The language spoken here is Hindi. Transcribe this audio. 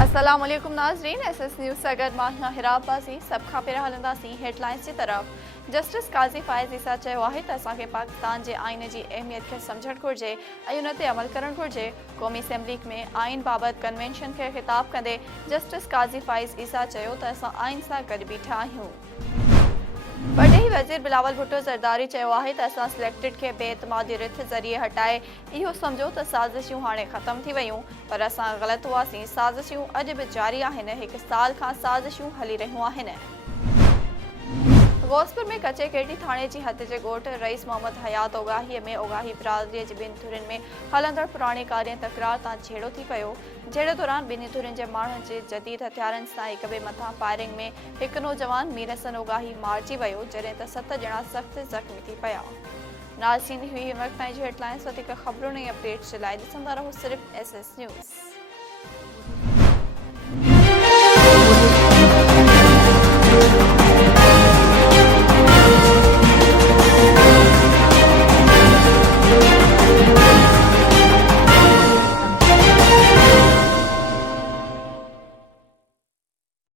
अस्सलाम वालेकुम नाज़रीन, एसएस न्यूज़ सगद माहिना हिराबाजी सब खां पहिरियों हलंदासीं हेडलाइंस की तरफ़। जस्टिस काज़ी फ़ाइज़ ईसा चयो आहे त असांखे पाकिस्तान जे आइन जी अहमियत खे समुझणु घुरिजे ऐं उन ते अमल करणु घुरिजे। क़ौमी असेंबली में आइन बाबति कन्वेंशन खे ख़िताब कंदे जस्टिस काज़ी फ़ाइज़ ईसा चयो त असां आइन सां गॾु बीठा आहियूं। वडेही वज़ीर बिलावल भुट्टो ज़रदारी चयो आहे त असां सिलेक्टेड खे बेएतमादी रिथ ज़रिए हटाए इहो सम्झो त साज़िशूं हाणे ख़तम थी वयूं, पर असां ग़लति हुआसीं। साज़िशूं अॼु बि जारी आहिनि। 1 साल खां साज़िशूं हली रहियूं आहिनि। गौसपुर में कचे केटी थाणे जी हद जे ॻोठ रईस मोहम्मद हयात ओगाहीअ में ओगाही बिरादरीअ जी ॿिनि धुरियुनि में हलंदड़ पुराणी कार्य तकरार तां झेड़ो थी पियो। झेड़े दौरान ॿिन्ही धुरियुनि जे माण्हुनि जे जदीद हथियारनि सां हिक ॿिए मथां फायरिंग में हिकु नौजवान मीरसन ओगाही मारिजी वियो, जॾहिं त 7 ॼणा सख़्त ज़ख़्मी थी पिया। नाज़रीन, हुई हिन वक़्त ताईं जी हेडलाइंस। वधीक ख़बरुनि ऐं अपडेट्स जे लाइ ॾिसंदा रहो सिर्फ़ एसएस न्यूज़।